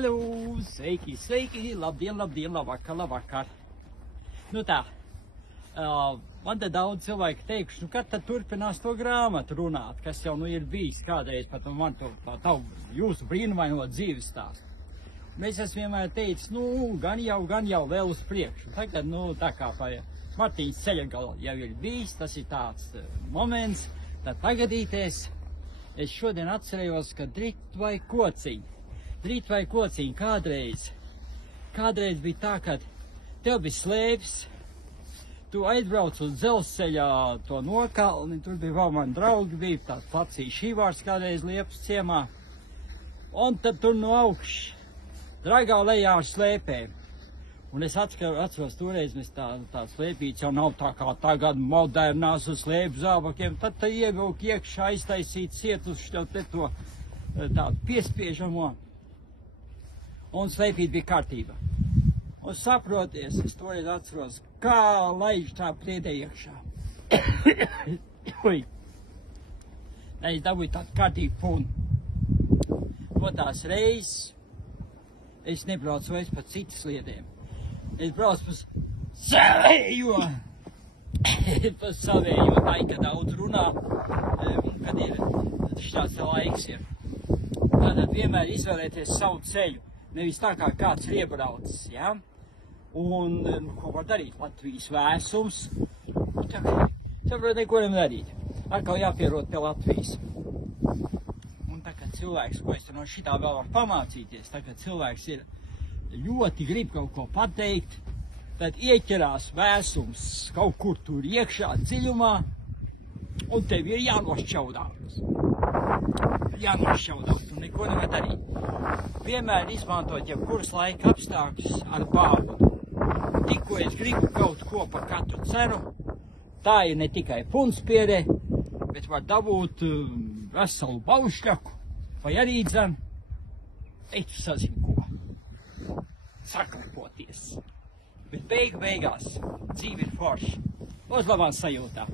Hello, sveiki, sveiki, labdien, labdien, labvakar, labvakar. Nu tā, man te daudz cilvēki teikuši, nu kad tad turpinās to grāmatu runāt, kas jau nu ir bijis kādreiz pat man to tavu jūsu brīnumaino dzīves stāstu. Mēs esam vienmēr teicis, nu gan jau vēl uz priekšu. Tagad, nu tā kā pa Martīņas ceļa galu jau ir bijis, tas ir tāds moments, tad pagadīties. Es šodien atcerējos, ka Drit vai kociņi kādreiz bija tā, ka tev bija slēpis, tu aizbrauc uz dzelzceļā to nokalni, tur bija vēl mani draugi, bija tāds Placīša Ivārs kādreiz Liepas ciemā, un tad tur no augšas draigā lejā ar slēpēm. Un es atceros, toreiz mēs tā slēpīts jau nav tā kā tagad modernās uz slēpu zābakiem, tad tā ievilk iekšā aiztaisīt cietuši tev te to tādu piespiežamo, un slēpīt bija kārtība. Un saproties, es toreiz atceros, kā laiž tā pliedē iekšā. Es dabūju tādu kārtību punu. No tās reizes es nebraucu vairs pa citas lietiem. Es braucu pa savējo, tā ir, ka daudz runā, un kad ir šāds laiks ir. Tātad vienmēr izvēlēties savu ceļu, nevis tā kā kāds ir iebraucis, ja? Un ko var darīt? Latvijas vēsums, saprot, neko nevar darīt. Atkal jāpierod pie Latvijas. Un tā kā cilvēks, ko es no šitā vēl varu pamācīties, tā kā cilvēks ir ļoti grib kaut ko pateikt, tad ieķerās vēsums kaut kur tur iekšā dziļumā, un tev ir jānošķaudās. Un neko nevar darīt. Vienmēr izmantot jebkuras laika apstākļus ar baudu. Tikko es gribu kaut ko pa katru cenu, tā ir ne tikai punspierē, bet var dabūt veselu baušļaku, vai arī dzen, tu sazini ko. Saklepoties. Bet beigās dzīve ir forša. Uz labām sajūtām.